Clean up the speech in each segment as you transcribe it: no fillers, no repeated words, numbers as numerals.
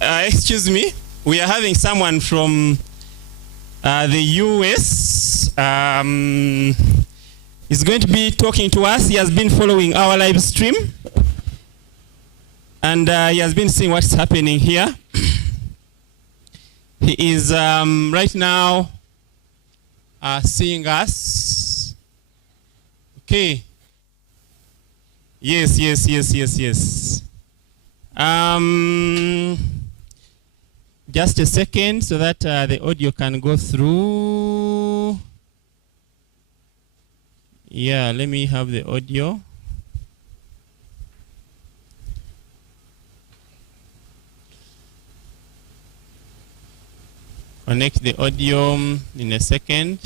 Excuse me, we are having someone from the US. He's going to be talking to us. He has been following our live stream, and he has been seeing what's happening here. He is right now seeing us. Okay. Yes. Just a second so that the audio can go through. Yeah, let me have the audio. Connect the audio in a second.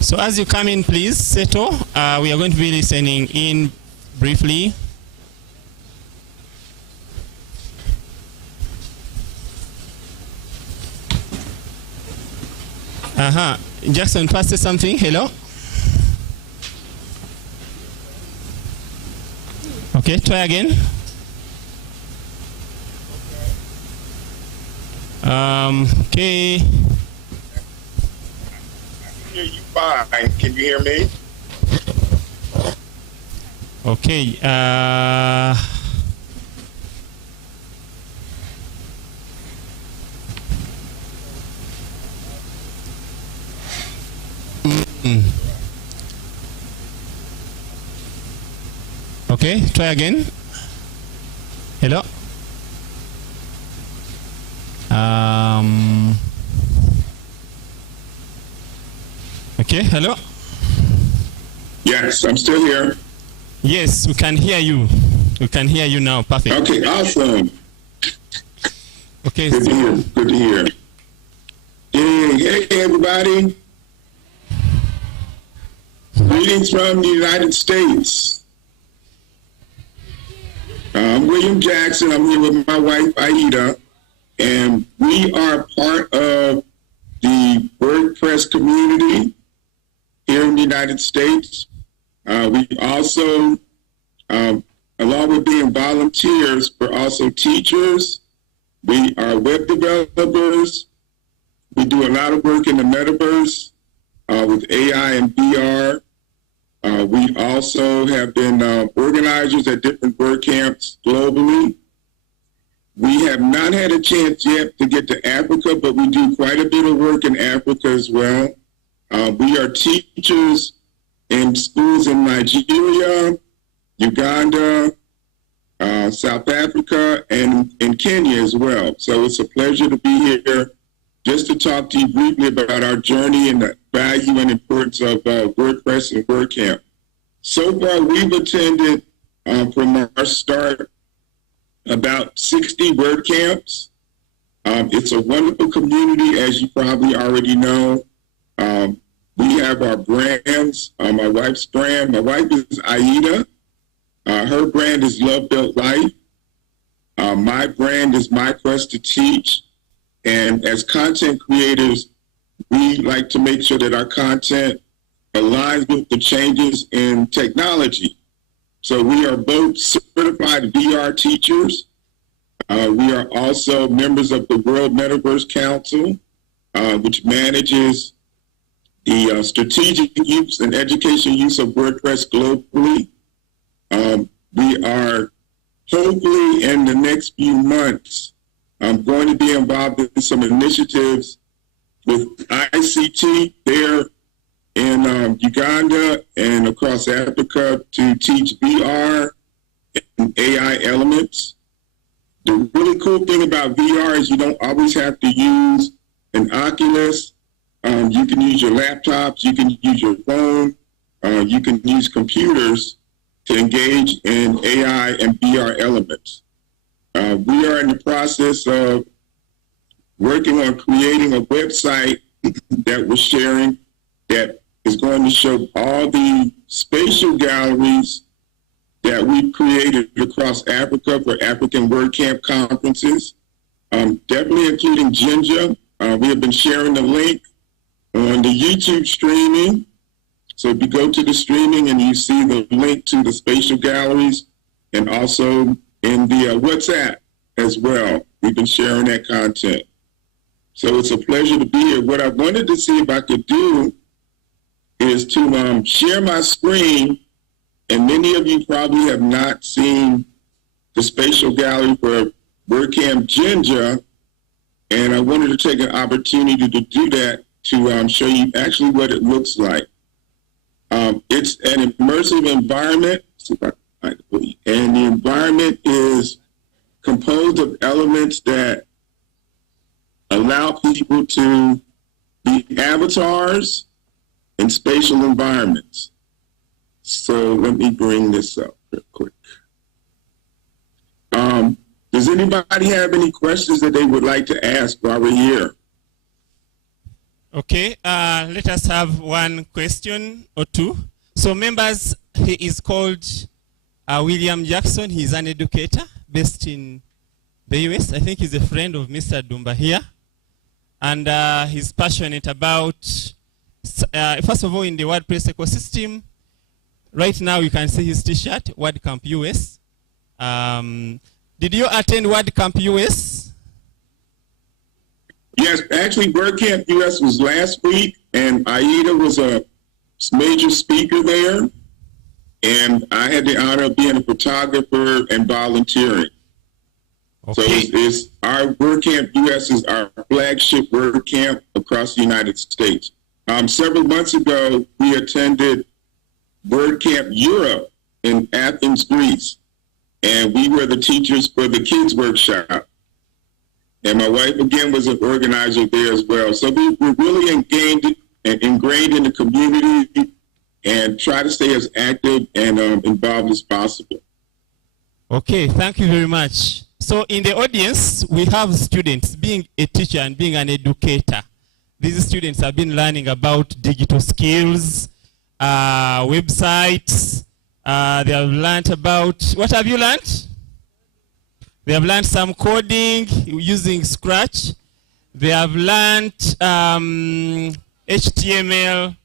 So as you come in, please settle. We are going to be listening in briefly. Jackson, pass something. Hello. Okay, try again. Okay. Hear you fine. Can you hear me? Okay. Okay, try again. Hello. Okay, hello. Yes, I'm still here. Yes, we can hear you. We can hear you now. Perfect. Okay, awesome. Okay. Good to hear. Good to hear. Hey, everybody. Greetings from the United States. I'm William Jackson. I'm here with my wife, Aida, and we are part of the WordPress community here in the United States. We also, along with being volunteers, we're also teachers. We are web developers. We do a lot of work in the metaverse with AI and VR. We also have been organizers at different WordCamps globally. We have not had a chance yet to get to Africa, but we do quite a bit of work in Africa as well. We are teachers in schools in Nigeria, Uganda, South Africa, and in Kenya as well. So it's a pleasure to be here just to talk to you briefly about our journey and the value and importance of WordPress and WordCamp. So far, we've attended from our start about 60 WordCamps. It's a wonderful community, as you probably already know. We have our brands, my wife's brand. My wife is Aida. Her brand is Love Built Life. My brand is My Quest to Teach. And as content creators, we like to make sure that our content aligns with the changes in technology. So we are both certified VR teachers. We are also members of the World Metaverse Council, which manages the strategic use and education use of WordPress globally. We are hopefully in the next few months going to be involved in some initiatives with ICT there in Uganda and across Africa to teach VR and AI elements. The really cool thing about VR is you don't always have to use an Oculus. You can use your laptops, you can use your phone, you can use computers to engage in AI and VR elements. We are in the process of working on creating a website that we're sharing that is going to show all the spatial galleries that we've created across Africa for African WordCamp conferences. definitely including Jinja. We have been sharing the link on the YouTube streaming. So if you go to the streaming and you see the link to the spatial galleries, and also in the WhatsApp as well, we've been sharing that content. So it's a pleasure to be here. What I wanted to see if I could do is to share my screen, and many of you probably have not seen the spatial gallery for WordCamp Jinja, and I wanted to take an opportunity to do that to show you actually what it looks like. It's an immersive environment, and the environment is composed of elements that allow people to be avatars in spatial environments. So let me bring this up real quick. Does anybody have any questions that they would like to ask while we're here? Okay, let us have one question or two. So members, he is called William Jackson. He's an educator based in the US. I think he's a friend of Mr. Dumba here. And he's passionate about, first of all, in the WordPress ecosystem. Right now, you can see his t-shirt, WordCamp US. Did you attend WordCamp US? Yes, actually, WordCamp US was last week, and Aida was a major speaker there, and I had the honor of being a photographer and volunteering. Okay. So it's our WordCamp US is our flagship WordCamp across the United States. Several months ago, we attended WordCamp Europe in Athens, Greece, and we were the teachers for the kids workshop. And my wife, again, was an organizer there as well. So we're really ingrained in the community and try to stay as active and involved as possible. Okay, thank you very much. So in the audience, we have students. Being a teacher and being an educator, these students have been learning about digital skills, websites. They have learned about, what have you learned? They have learned some coding using Scratch. They have learned HTML.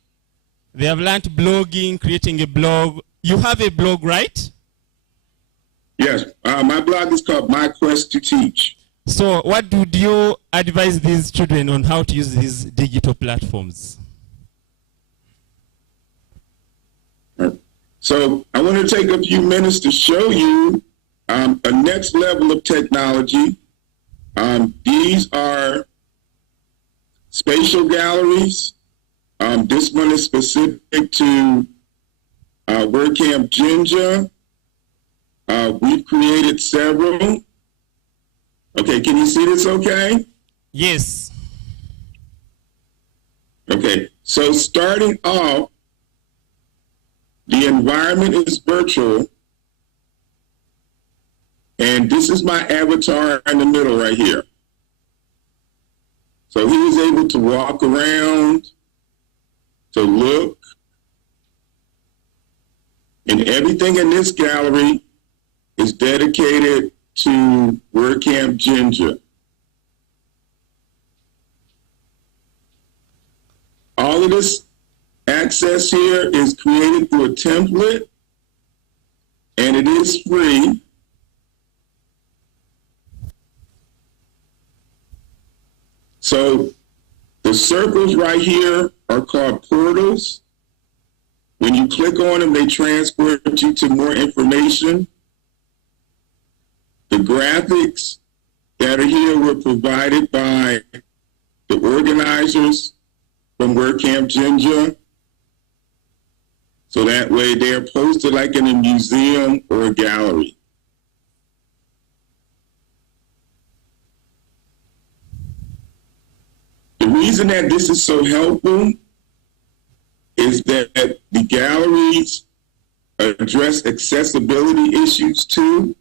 They have learned blogging, creating a blog. You have a blog, right? Yes, my blog is called My Quest to Teach. So what would you advise these children on how to use these digital platforms? So I want to take a few minutes to show you a next level of technology. These are spatial galleries. This one is specific to WordCamp Jinja. We've created several. Okay, can you see this okay? Yes. Okay, so starting off, the environment is virtual. And this is my avatar in the middle right here. So he was able to walk around, to look. And everything in this gallery is dedicated to WordCamp Jinja. All of this access here is created through a template, and it is free. So the circles right here are called portals. When you click on them, they transport you to more information. The graphics that are here were provided by the organizers from WordCamp Jinja. So that way they are posted like in a museum or a gallery. The reason that this is so helpful is that the galleries address accessibility issues too.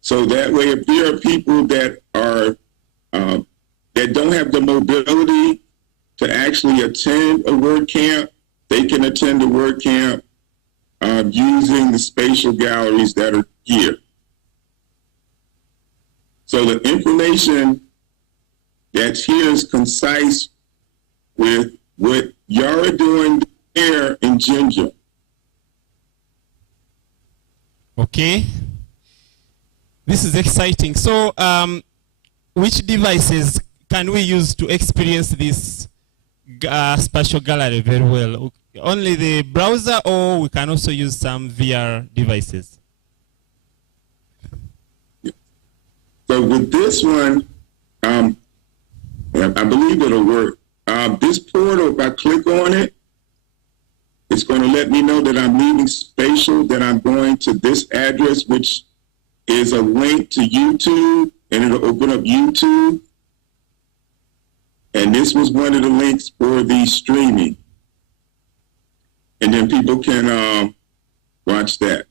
So that way, if there are people that are that don't have the mobility to actually attend a WordCamp, they can attend a WordCamp using the spatial galleries that are here. So the information that's here is concise with what y'all are doing there in Jinja. Okay. This is exciting. So, which devices can we use to experience this spatial gallery very well? Only the browser, or we can also use some VR devices? So with this one, I believe it'll work. This portal, if I click on it, it's going to let me know that I'm leaving spatial, that I'm going to this address, which is a link to YouTube, and it'll open up YouTube. And this was one of the links for the streaming. And then people can watch that.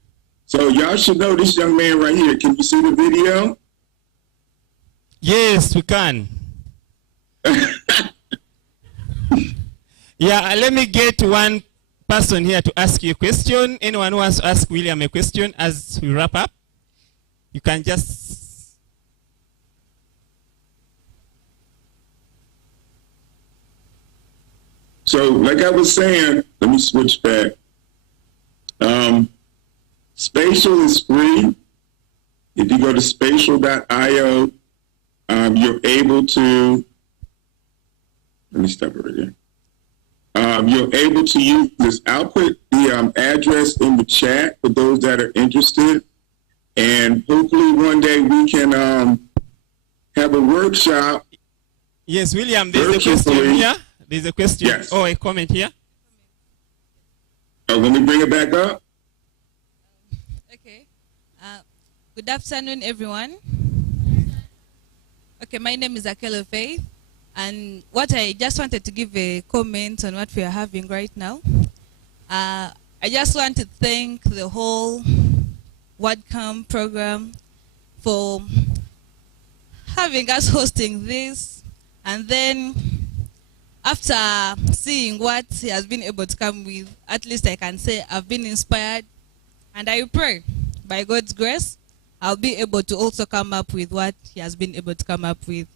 So y'all should know this young man right here. Can you see the video? Yes, we can. Yeah, let me get one person here to ask you a question. Anyone who wants to ask William a question as we wrap up, you can just... So, like I was saying, let me switch back. Spatial is free. If you go to spatial.io, you're able to, let me stop it right here. You're able to use this. I'll put the address in the chat for those that are interested. And hopefully one day we can have a workshop. Yes, William, there's a question here. There's a question. Yes. Oh, a comment here. Let me bring it back up. Okay. Good afternoon, everyone. Okay, my name is Akelo Faith, and what I just wanted to give a comment on what we are having right now. I just want to thank the whole WordCamp program for having us hosting this, and then after seeing what he has been able to come with, at least I can say I've been inspired, and I pray by God's grace I'll be able to also come up with what he has been able to come up with.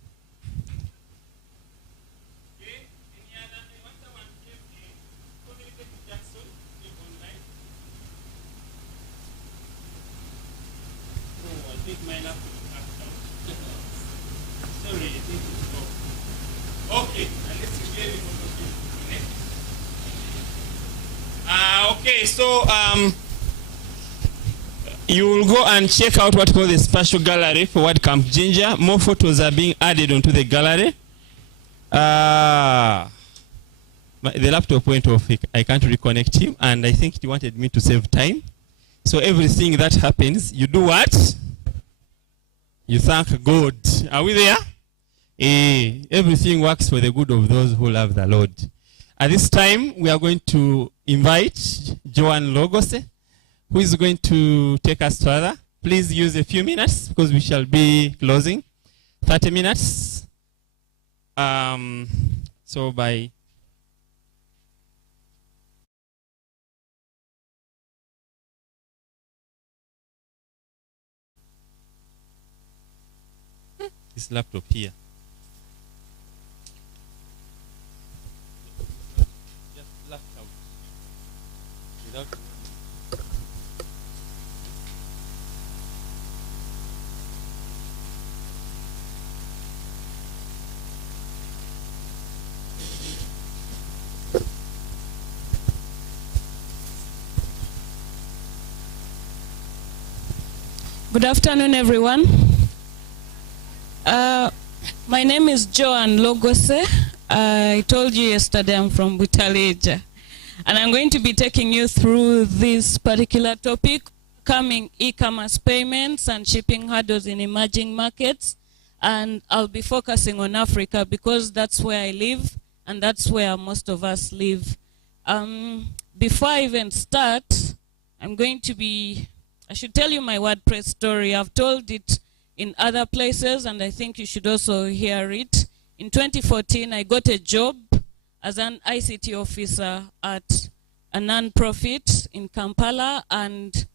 Okay, okay, so you will go and check out what called the spatial gallery for WordCamp Jinja. More photos are being added onto the gallery. The laptop went off. I can't reconnect him, and I think he wanted me to save time. So everything that happens, you do what? You thank God. Are we there? Everything works for the good of those who love the Lord. At this time, we are going to invite Joan Logose, who is going to take us further. Please use a few minutes because we shall be closing. 30 minutes. So by... this laptop here. Just left out. Without... Good afternoon, everyone. My name is Joan Logose. I told you yesterday I'm from Butaleja. And I'm going to be taking you through this particular topic, coming e-commerce payments and shipping hurdles in emerging markets. And I'll be focusing on Africa because that's where I live and that's where most of us live. Before I even start, I should tell you my WordPress story. I've told it in other places, and I think you should also hear it. In 2014, I got a job as an ICT officer at a non-profit in Kampala, and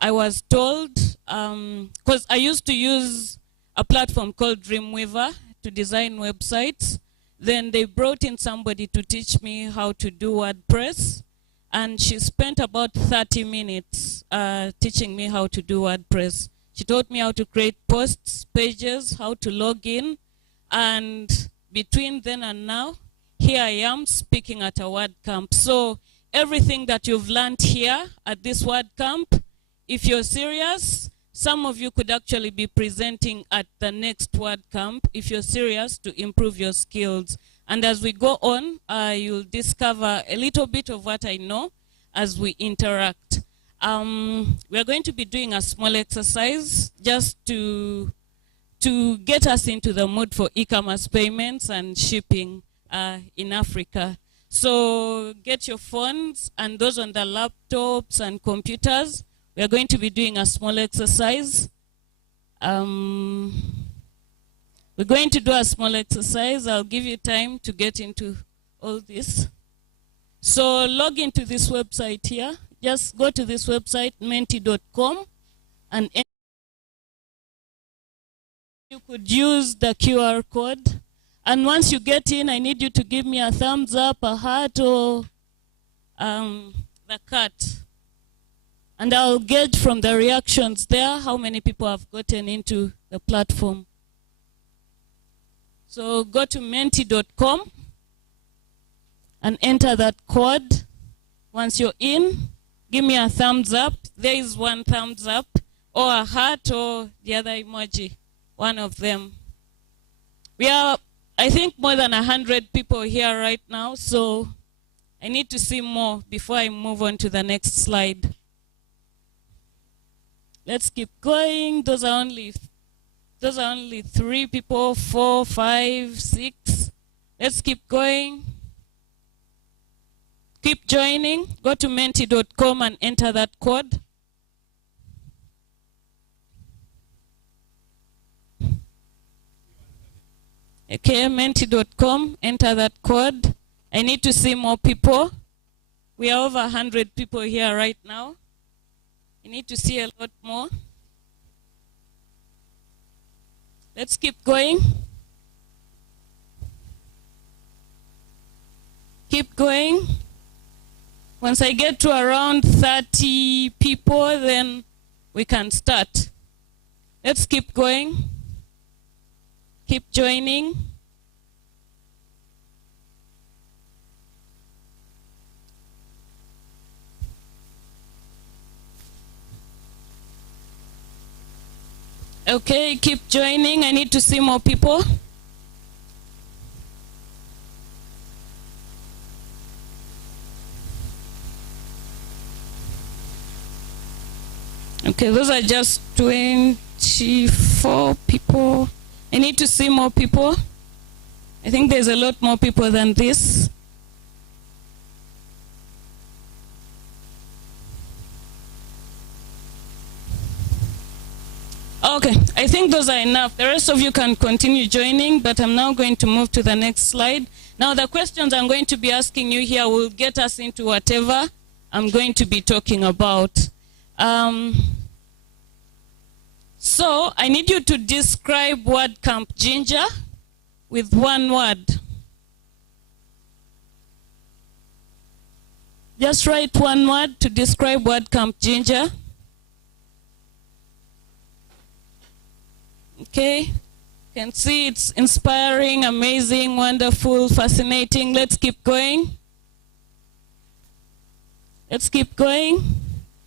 I was told, because I used to use a platform called Dreamweaver to design websites. Then they brought in somebody to teach me how to do WordPress. And she spent about 30 minutes teaching me how to do WordPress. She taught me how to create posts, pages, how to log in. And between then and now, here I am speaking at a WordCamp. So everything that you've learned here at this WordCamp, if you're serious, some of you could actually be presenting at the next WordCamp if you're serious to improve your skills. And as we go on, you'll discover a little bit of what I know as we interact. We're going to be doing a small exercise just to get us into the mood for e-commerce payments and shipping in Africa. So get your phones and those on the laptops and computers. We are going to be doing a small exercise. We're going to do a small exercise. I'll give you time to get into all this. So log into this website here. Just go to this website, menti.com, and you could use the QR code. And once you get in, I need you to give me a thumbs up, a heart, or the cut. And I'll gauge from the reactions there how many people have gotten into the platform. So go to menti.com and enter that code. Once you're in, give me a thumbs up. There is one thumbs up, or a heart, or the other emoji, one of them. We are, I think, more than 100 people here right now, so I need to see more before I move on to the next slide. Let's keep going. Those are only 3 people, 4, 5, 6. Let's keep going. Keep joining. Go to menti.com and enter that code. Okay, menti.com, enter that code. I need to see more people. We are over 100 people here right now. I need to see a lot more. Let's keep going. Keep going. Once I get to around 30 people, then we can start. Let's keep going. Keep joining. Okay, keep joining. I need to see more people. Okay, those are just 24 people. I need to see more people. I think there's a lot more people than this. Okay, I think those are enough. The rest of you can continue joining, but I'm now going to move to the next slide. Now the questions I'm going to be asking you here will get us into whatever I'm going to be talking about. So I need you to describe WordCamp Jinja with one word. Just write one word to describe WordCamp Jinja. Okay, you can see it's inspiring, amazing, wonderful, fascinating. Let's keep going. Let's keep going.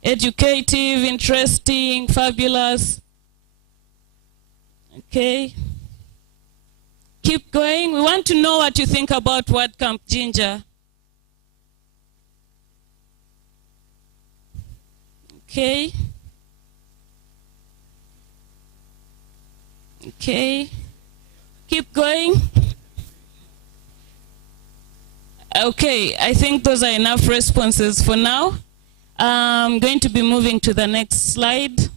Educative, interesting, fabulous. Okay. Keep going. We want to know what you think about WordCamp Jinja. Okay. Okay. Keep going. Okay, I think those are enough responses for now. I'm going to be moving to the next slide.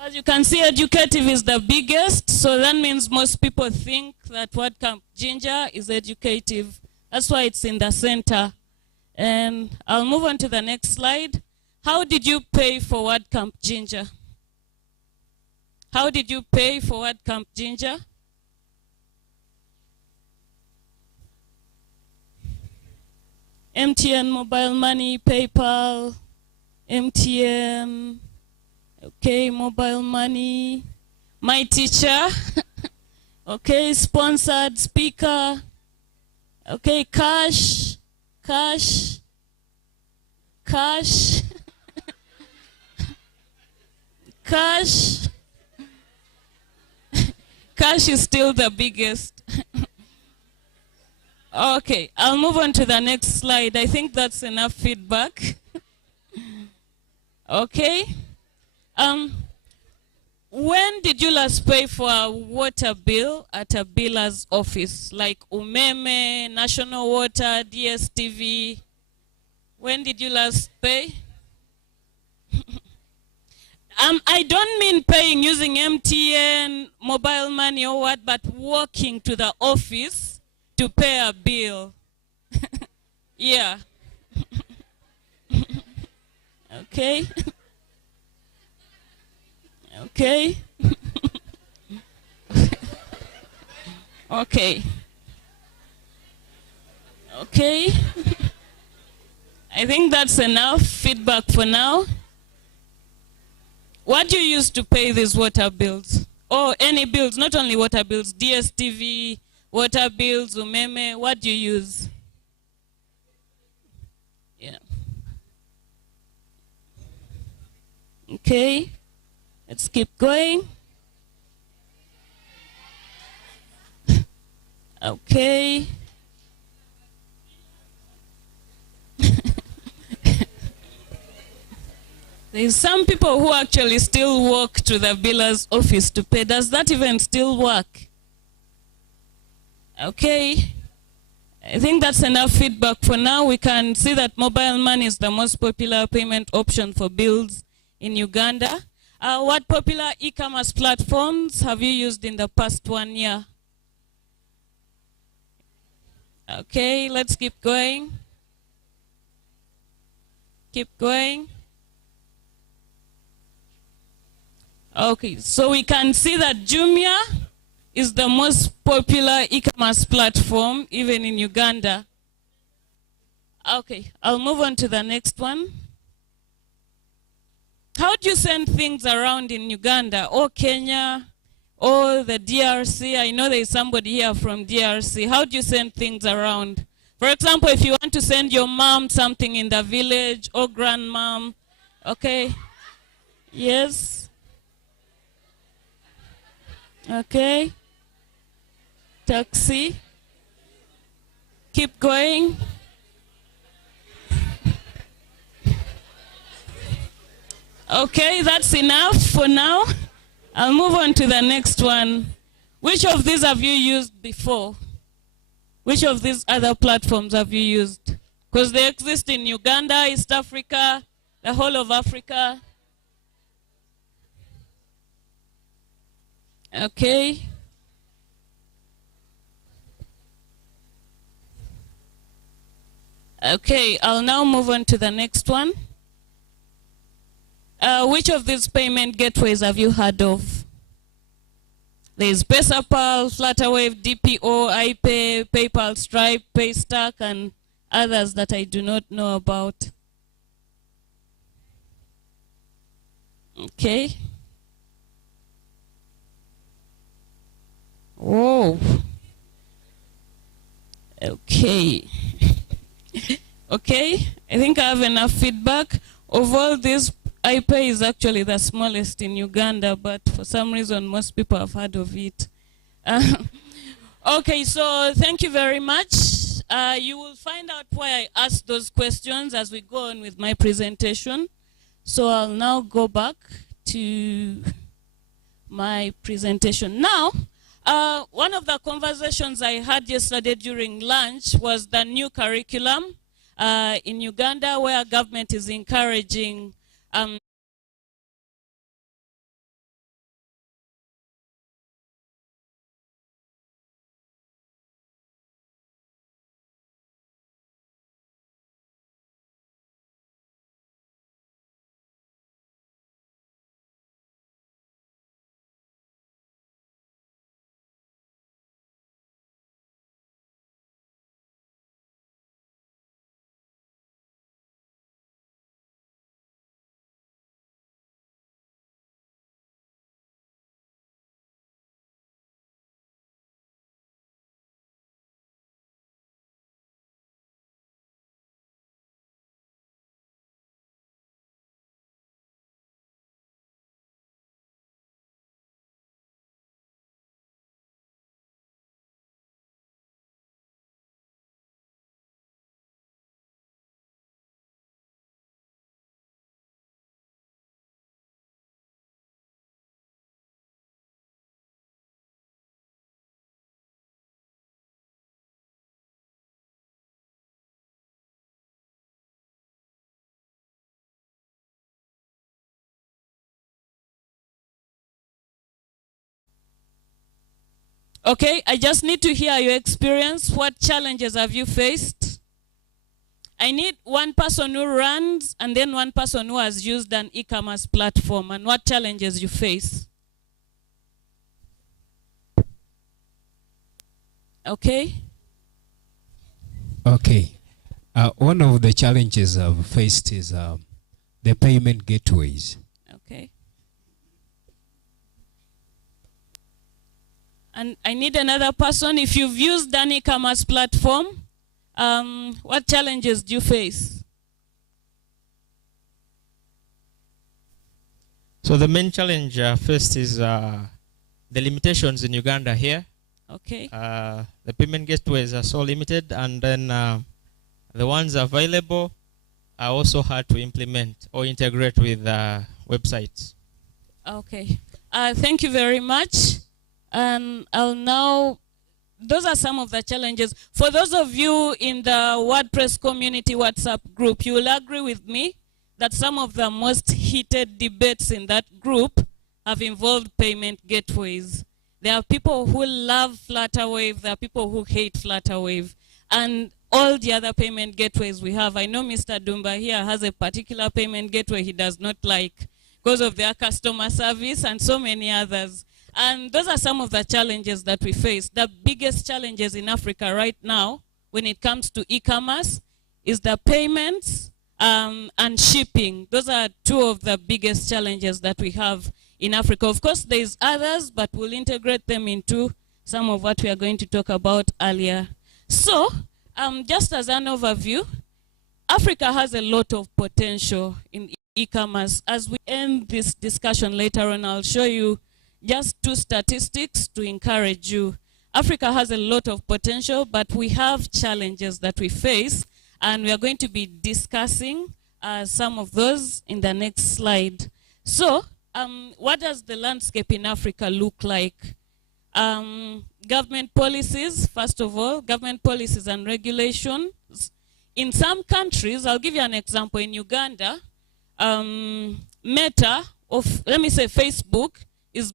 As you can see, educative is the biggest, so that means most people think that WordCamp Jinja is educative. That's why it's in the center. And I'll move on to the next slide. How did you pay for WordCamp Jinja? How did you pay for WordCamp Jinja? MTN mobile money, PayPal, MTN, okay, mobile money, my teacher, okay, sponsored speaker, okay, cash, cash, cash, cash. Cash is still the biggest. Okay, I'll move on to the next slide. I think that's enough feedback. Okay. When did you last pay for a water bill at a biller's office, like Umeme, National Water, DSTV? When did you last pay? I don't mean paying using MTN, mobile money or what, but walking to the office to pay a bill. Yeah. Okay. Okay. Okay. Okay. I think that's enough feedback for now. What do you use to pay these water bills? Or any bills, not only water bills, DSTV, water bills, Umeme, what do you use? Yeah. Okay, let's keep going. Okay. There's some people who actually still walk to the biller's office to pay. Does that even still work? Okay. I think that's enough feedback for now. We can see that mobile money is the most popular payment option for bills in Uganda. What popular e-commerce platforms have you used in the past 1 year? Okay, let's keep going. Keep going. Okay, so we can see that Jumia is the most popular e-commerce platform, even in Uganda. Okay, I'll move on to the next one. How do you send things around in Uganda or Kenya or the DRC? I know there is somebody here from DRC. How do you send things around? For example, if you want to send your mom something in the village or grandmom, okay? Yes. Okay. Taxi. Keep going. Okay, that's enough for now. I'll move on to the next one. Which of these have you used before? Which of these other platforms have you used? Because they exist in Uganda, East Africa, the whole of Africa. Okay. Okay, I'll now move on to the next one. Which of these payment gateways have you heard of? There's PesaPal, Flutterwave, DPO, iPay, PayPal, Stripe, Paystack, and others that I do not know about. Okay. Whoa. Okay. Okay, I think I have enough feedback. Of all these, iPay is actually the smallest in Uganda, but for some reason, most people have heard of it. Okay, so thank you very much. You will find out why I asked those questions as we go on with my presentation. So I'll now go back to my presentation. Now, one of the conversations I had yesterday during lunch was the new curriculum in Uganda, where government is encouraging Okay, I just need to hear your experience. What challenges have you faced? I need one person who runs and then one person who has used an e-commerce platform, and what challenges you face. Okay. Okay. One of the challenges I've faced is the payment gateways. Okay. And I need another person. If you've used an e-commerce platform, what challenges do you face? So the main challenge first is the limitations in Uganda here. Okay. The payment gateways are so limited, and then the ones available are also hard to implement or integrate with websites. Okay. Thank you very much. And I'll now, those are some of the challenges. For those of you in the WordPress community WhatsApp group, you will agree with me that some of the most heated debates in that group have involved payment gateways. There are people who love Flutterwave, there are people who hate Flutterwave, and all the other payment gateways we have. I know Mr. Dumba here has a particular payment gateway he does not like because of their customer service and so many others. And those are some of the challenges that we face. The biggest challenges in Africa right now when it comes to e-commerce is the payments and shipping. Those are two of the biggest challenges that we have in Africa. Of course, there's others, but we'll integrate them into some of what we are going to talk about earlier. So, just as an overview, Africa has a lot of potential in e-commerce. As we end this discussion later on, I'll show you just two statistics to encourage you. Africa has a lot of potential, but we have challenges that we face, and we are going to be discussing some of those in the next slide. So, what does the landscape in Africa look like? Government policies, first of all, government policies and regulations. In some countries, I'll give you an example. In Uganda, Meta, let me say Facebook, is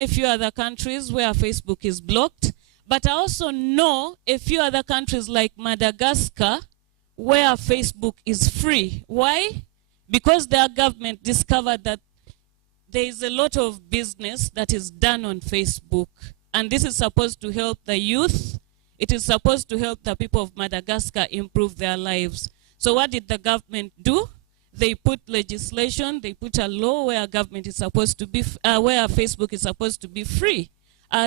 a few other countries where Facebook is blocked. But I also know a few other countries like Madagascar where Facebook is free. Why? Because their government discovered that there is a lot of business that is done on Facebook. And this is supposed to help the youth. It is supposed to help the people of Madagascar improve their lives. So what did the government do? They put legislation, they put a law where government is supposed to be, where Facebook is supposed to be free.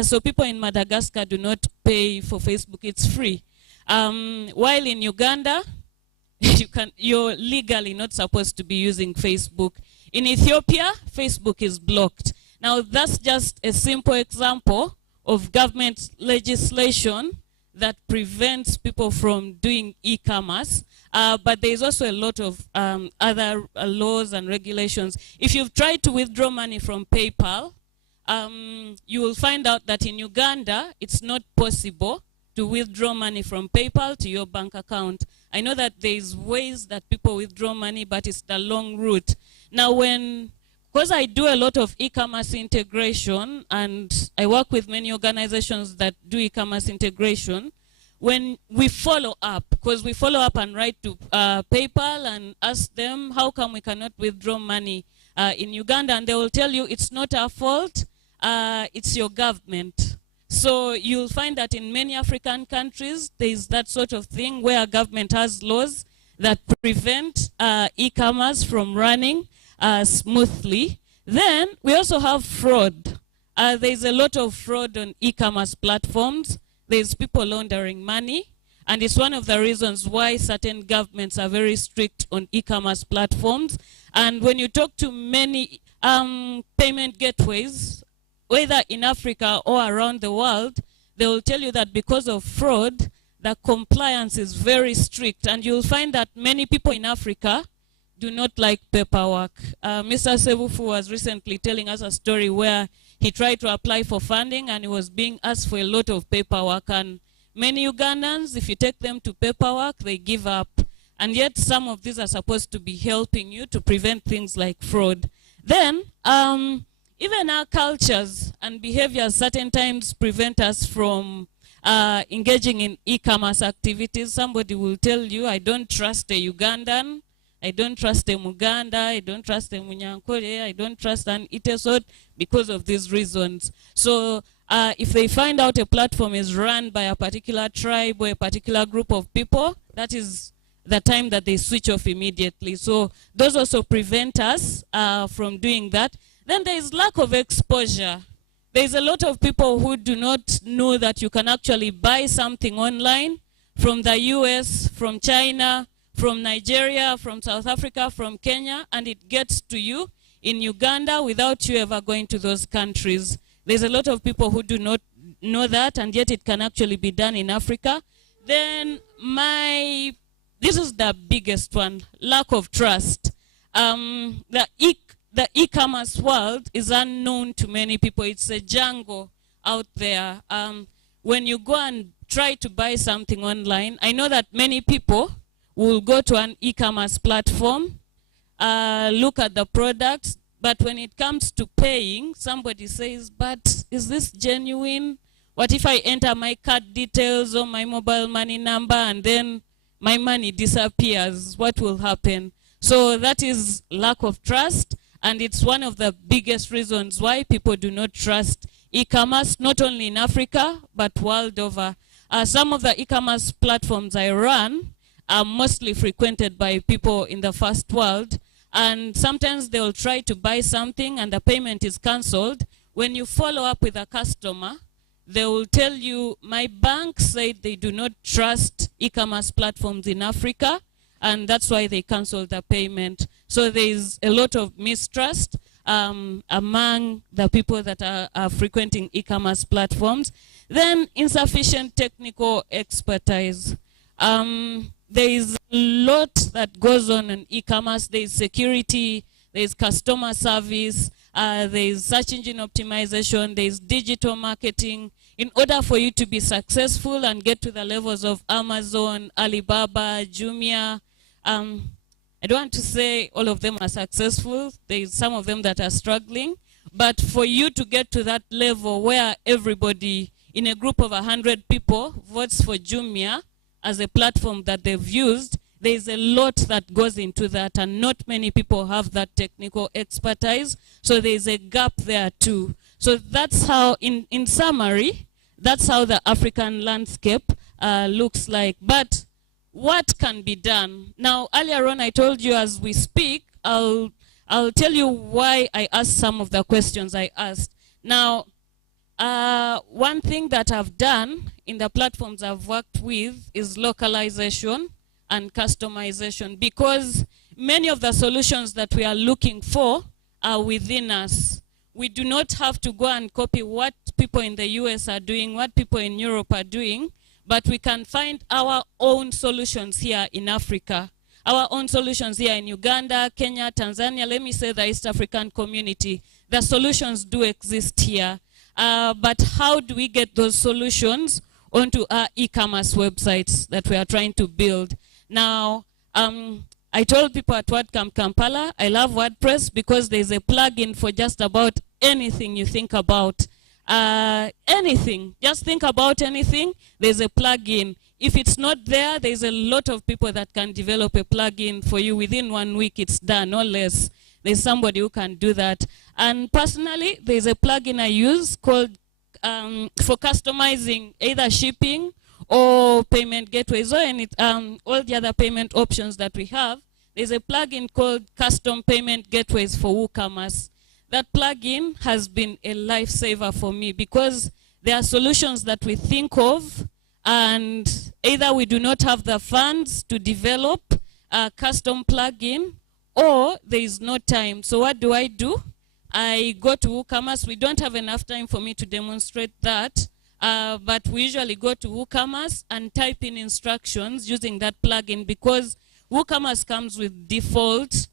So people in Madagascar do not pay for Facebook, it's free. While in Uganda, you're legally not supposed to be using Facebook. In Ethiopia, Facebook is blocked. Now that's just a simple example of government legislation that prevents people from doing e-commerce. But there's also a lot of other laws and regulations. If you've tried to withdraw money from PayPal, you will find out that in Uganda, it's not possible to withdraw money from PayPal to your bank account. I know that there's ways that people withdraw money, but it's the long route. Now because I do a lot of e-commerce integration, and I work with many organizations that do e-commerce integration, when we follow up, because we follow up and write to PayPal and ask them, how come we cannot withdraw money in Uganda? And they will tell you, it's not our fault, it's your government. So you'll find that in many African countries, there's that sort of thing where government has laws that prevent e-commerce from running smoothly. Then we also have fraud. There's a lot of fraud on e-commerce platforms. There's people laundering money. And it's one of the reasons why certain governments are very strict on e-commerce platforms. And when you talk to many payment gateways, whether in Africa or around the world, they will tell you that because of fraud, the compliance is very strict. And you'll find that many people in Africa do not like paperwork. Mr. Sebufu was recently telling us a story where he tried to apply for funding and he was being asked for a lot of paperwork. And many Ugandans, if you take them to paperwork, they give up. and yet some of these are supposed to be helping you to prevent things like fraud. Then, even our cultures and behaviors certain times prevent us from engaging in e-commerce activities. Somebody will tell you, I don't trust a Ugandan, I don't trust a Muganda, I don't trust a Munyankore, I don't trust an Itesot because of these reasons. So if they find out a platform is run by a particular tribe or a particular group of people, that is the time that they switch off immediately. So those also prevent us from doing that. Then there is lack of exposure. There's a lot of people who do not know that you can actually buy something online from the US, from China, from Nigeria, from South Africa, from Kenya, and it gets to you in Uganda without you ever going to those countries. There's a lot of people who do not know that, and yet it can actually be done in Africa. Then this is the biggest one, lack of trust. The e-commerce world is unknown to many people. It's a jungle out there. When you go and try to buy something online, I know that many people will go to an e-commerce platform, look at the products, but when it comes to paying, somebody says, but is this genuine? What if I enter my card details or my mobile money number and then my money disappears? What will happen? So that is lack of trust, and it's one of the biggest reasons why people do not trust e-commerce, not only in Africa, but world over. Some of the e-commerce platforms I run are mostly frequented by people in the first world, and sometimes they'll try to buy something and the payment is cancelled. When you follow up with a customer, they will tell you, my bank said they do not trust e-commerce platforms in Africa, and that's why they canceled the payment. So there's a lot of mistrust among the people that are frequenting e-commerce platforms. Then insufficient technical expertise. There is a lot that goes on in e-commerce. There is security, there is customer service, there is search engine optimization, there is digital marketing. In order for you to be successful and get to the levels of Amazon, Alibaba, Jumia, I don't want to say all of them are successful. There is some of them that are struggling. But for you to get to that level where everybody in a group of 100 people votes for Jumia as a platform that they've used, there is a lot that goes into that, and not many people have that technical expertise. So there is a gap there too. So that's how, in summary, that's how the African landscape looks like. But what can be done? Now, earlier on, I told you as we speak, I'll tell you why I asked some of the questions I asked. Now, one thing that I've done in the platforms I've worked with is localization and customization, because many of the solutions that we are looking for are within us. We do not have to go and copy what people in the US are doing, what people in Europe are doing, but we can find our own solutions here in Africa, our own solutions here in Uganda, Kenya, Tanzania, let me say the East African community. The solutions do exist here. But how do we get those solutions onto our e-commerce websites that we are trying to build? Now, I told people at WordCamp Kampala, I love WordPress because there's a plugin for just about anything you think about. Anything, just think about anything, there's a plugin. If it's not there, there's a lot of people that can develop a plugin for you. Within 1 week, it's done, or less. There's somebody who can do that. And personally, there's a plugin I use called for customizing either shipping or payment gateways or all the other payment options that we have. There's a plugin called Custom Payment Gateways for WooCommerce. That plugin has been a lifesaver for me because there are solutions that we think of and either we do not have the funds to develop a custom plugin or there is no time. So what do? I go to WooCommerce. We don't have enough time for me to demonstrate that, but we usually go to WooCommerce and type in instructions using that plugin because WooCommerce comes with default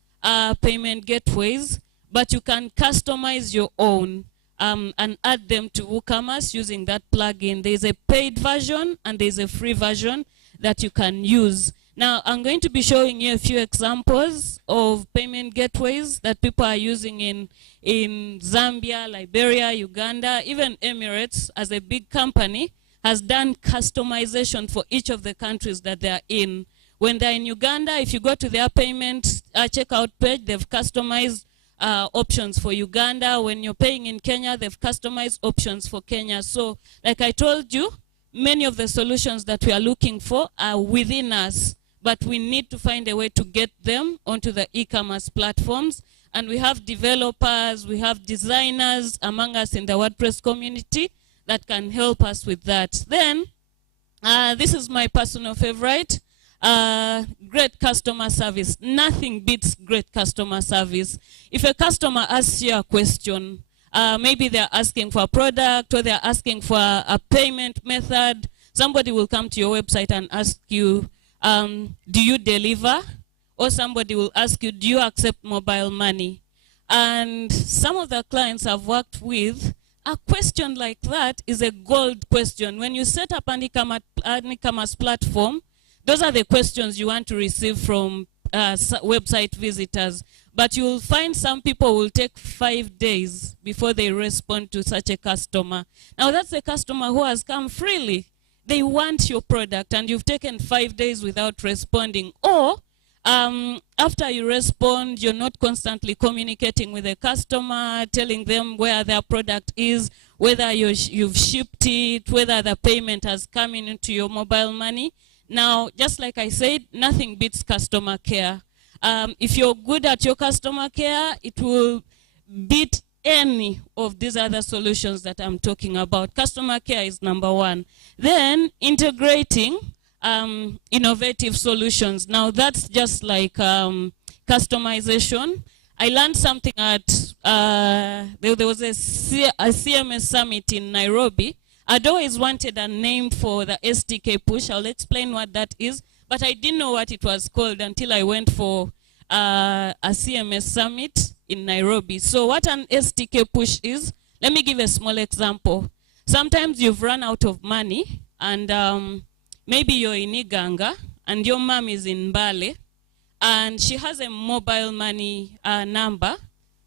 payment gateways, but you can customize your own and add them to WooCommerce using that plugin. There's a paid version and there's a free version that you can use. Now, I'm going to be showing you a few examples of payment gateways that people are using in Zambia, Liberia, Uganda, even Emirates, as a big company, has done customization for each of the countries that they're in. When they're in Uganda, if you go to their payment checkout page, they've customized options for Uganda. When you're paying in Kenya, they've customized options for Kenya. So, like I told you, many of the solutions that we are looking for are within us, but we need to find a way to get them onto the e-commerce platforms. And we have developers, we have designers among us in the WordPress community that can help us with that. Then, this is my personal favorite, great customer service. Nothing beats great customer service. If a customer asks you a question, maybe they're asking for a product or they're asking for a payment method, somebody will come to your website and ask you, do you deliver? Or somebody will ask you, do you accept mobile money? And some of the clients I've worked with, a question like that is a gold question. When you set up an e-commerce platform, those are the questions you want to receive from website visitors. But you will find some people will take 5 days before they respond to such a customer. Now that's a customer who has come freely. They want your product and you've taken 5 days without responding. Or after you respond, you're not constantly communicating with the customer, telling them where their product is, whether you've shipped it, whether the payment has come into your mobile money. Now, just like I said, nothing beats customer care. If you're good at your customer care, it will beat any of these other solutions that I'm talking about. Customer care is number one. Then, integrating innovative solutions. Now, that's just like customization. I learned something at, there was a CMS summit in Nairobi. I'd always wanted a name for the SDK push. I'll explain what that is. But I didn't know what it was called until I went for a CMS summit in Nairobi. So what an SDK push is, let me give a small example. Sometimes you've run out of money and maybe you're in Iganga and your mom is in Mbale and she has a mobile money number,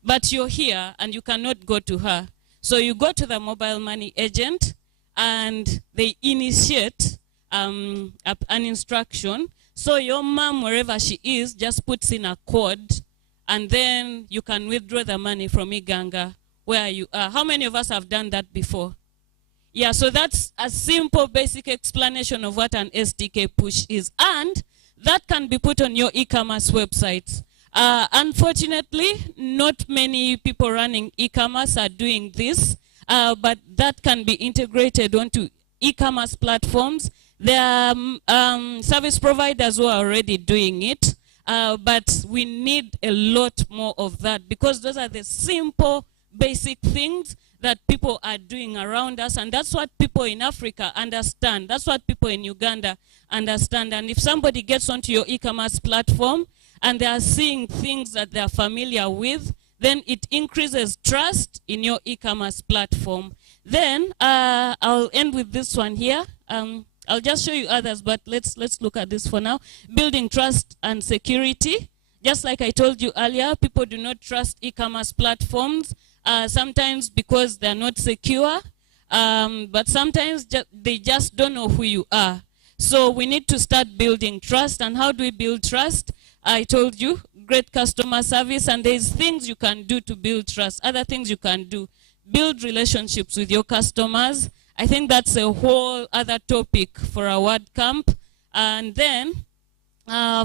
but you're here and you cannot go to her. So you go to the mobile money agent and they initiate an instruction. So your mom, wherever she is, just puts in a code and then you can withdraw the money from Iganga where you are. How many of us have done that before? Yeah, so that's a simple basic explanation of what an SDK push is. And that can be put on your e-commerce websites. Unfortunately, not many people running e-commerce are doing this, but that can be integrated onto e-commerce platforms. There are service providers who are already doing it, but we need a lot more of that because those are the simple, basic things that people are doing around us, and that's what people in Africa understand. That's what people in Uganda understand. And if somebody gets onto your e-commerce platform and they are seeing things that they are familiar with, then it increases trust in your e-commerce platform. Then I'll end with this one here. I'll just show you others, but let's look at this for now. Building trust and security. Just like I told you earlier, people do not trust e-commerce platforms. Sometimes because they're not secure, but sometimes they just don't know who you are. So we need to start building trust. And how do we build trust? I told you, great customer service, and there's things you can do to build trust. Other things you can do. Build relationships with your customers. I think that's a whole other topic for a WordCamp. And then,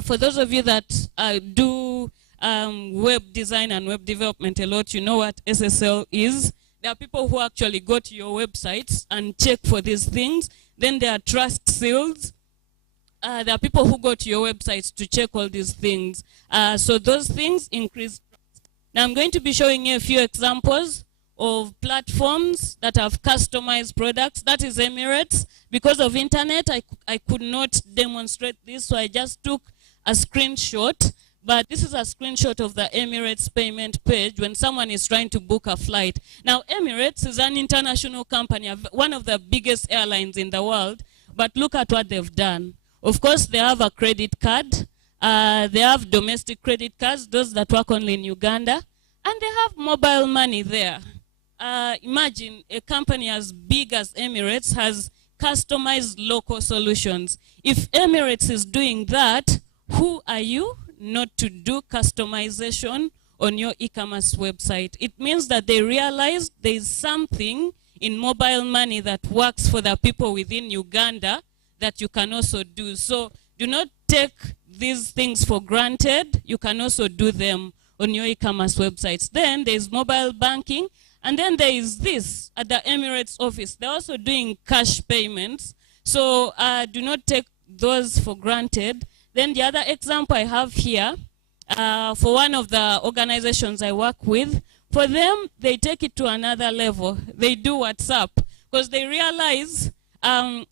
for those of you that do web design and web development a lot, you know what SSL is. There are people who actually go to your websites and check for these things. Then there are trust seals. There are people who go to your websites to check all these things. So those things increase trust. Now I'm going to be showing you a few examples of platforms that have customized products. That is Emirates. Because of internet, I could not demonstrate this, so I just took a screenshot. But this is a screenshot of the Emirates payment page when someone is trying to book a flight. Now, Emirates is an international company, one of the biggest airlines in the world, but look at what they've done. Of course, they have a credit card. They have domestic credit cards, those that work only in Uganda. And they have mobile money there. Imagine a company as big as Emirates has customized local solutions. If Emirates is doing that, who are you not to do customization on your e-commerce website? It means that they realize there is something in mobile money that works for the people within Uganda that you can also do. So do not take these things for granted. You can also do them on your e-commerce websites. Then there's mobile banking. And then there is this at the Emirates office. They're also doing cash payments. So do not take those for granted. Then the other example I have here, for one of the organizations I work with, for them, they take it to another level. They do WhatsApp because they realize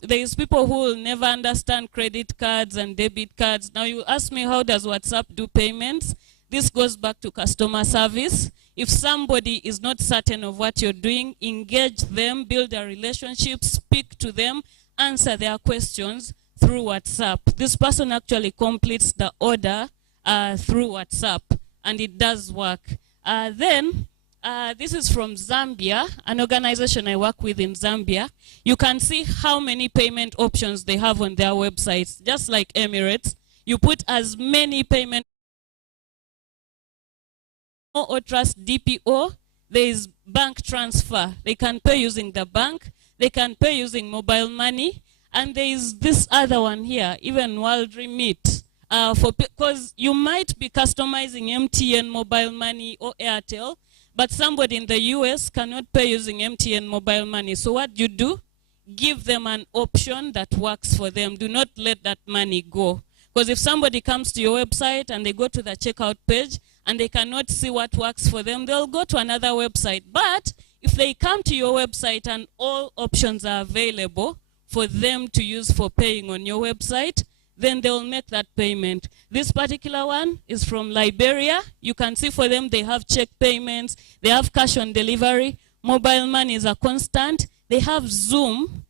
there's people who will never understand credit cards and debit cards. Now you ask me, how does WhatsApp do payments? This goes back to customer service. If somebody is not certain of what you're doing, engage them, build a relationship, speak to them, answer their questions through WhatsApp. This person actually completes the order through WhatsApp, and it does work. This is from Zambia, an organization I work with in Zambia. You can see how many payment options they have on their websites. Just like Emirates, you put as many payment or trust DPO, there is bank transfer. They can pay using the bank. They can pay using mobile money. And there is this other one here, even World Remit. Because you might be customizing MTN mobile money or Airtel, but somebody in the US cannot pay using MTN mobile money. So what do? Give them an option that works for them. Do not let that money go. Because if somebody comes to your website and they go to the checkout page and they cannot see what works for them, they'll go to another website. But if they come to your website and all options are available for them to use for paying on your website, then they'll make that payment. This particular one is from Liberia. You can see for them they have check payments, they have cash on delivery, mobile money is a constant, they have Zoom,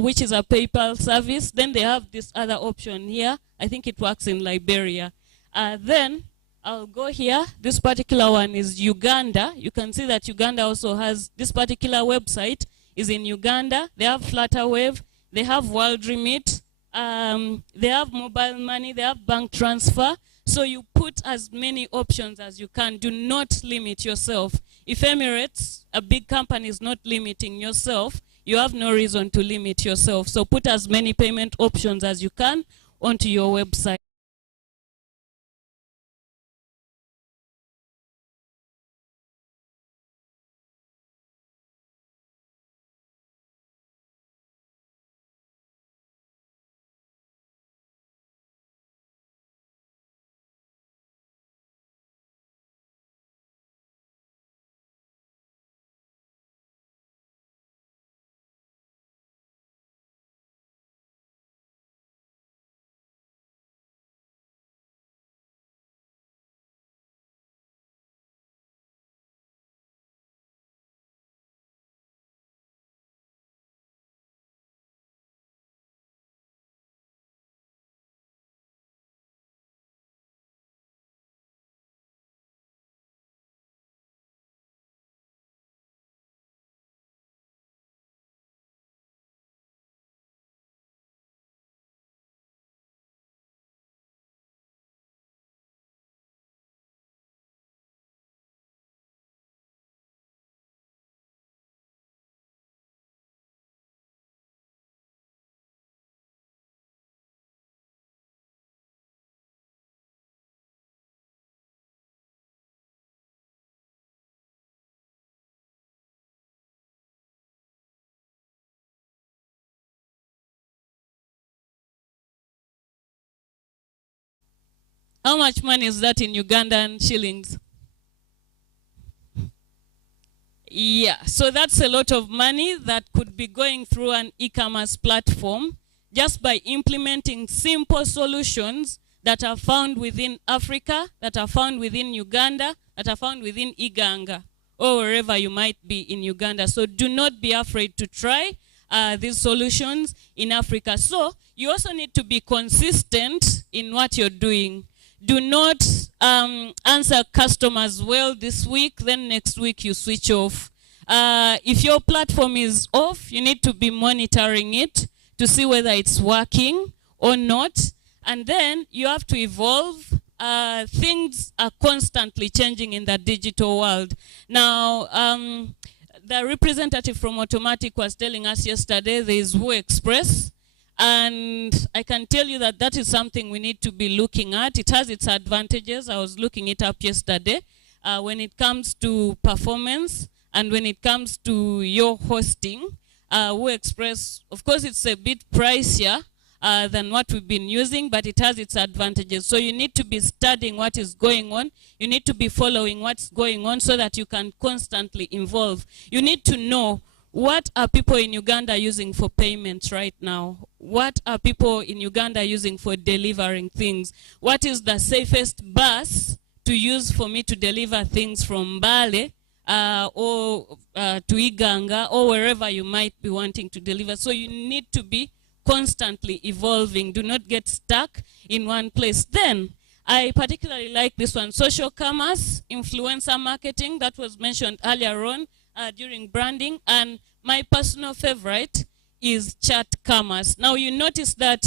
which is a PayPal service. Then they have this other option here. I think it works in Liberia. Then I'll go here. This particular one is Uganda. You can see that Uganda also has this particular website is in Uganda. They have Flutterwave. They have World Remit. They have mobile money. They have bank transfer. So you put as many options as you can. Do not limit yourself. If Emirates, a big company, is not limiting yourself, you have no reason to limit yourself. So put as many payment options as you can onto your website. How much money is that in Ugandan shillings? Yeah, so that's a lot of money that could be going through an e-commerce platform just by implementing simple solutions that are found within Africa, that are found within Uganda, that are found within Iganga, or wherever you might be in Uganda. So do not be afraid to try. these solutions in Africa. So you also need to be consistent in what you're doing. Do not answer customers well this week, then next week you switch off. If your platform is off, you need to be monitoring it to see whether it's working or not. And then you have to evolve. Things are constantly changing in the digital world. Now, the representative from Automatic was telling us yesterday there is WooExpress. And I can tell you that that is something we need to be looking at. It has its advantages. I was looking it up yesterday. When it comes to performance and when it comes to your hosting, WooExpress, of course, it's a bit pricier than what we've been using, but it has its advantages. So you need to be studying what is going on. You need to be following what's going on so that you can constantly evolve. You need to know what are people in Uganda using for payments right now? What are people in Uganda using for delivering things? What is the safest bus to use for me to deliver things from Mbale or to Iganga or wherever you might be wanting to deliver? So you need to be constantly evolving. Do not get stuck in one place. Then, I particularly like this one, social commerce, influencer marketing, that was mentioned earlier on during branding. And my personal favorite is chat commerce. Now, you notice that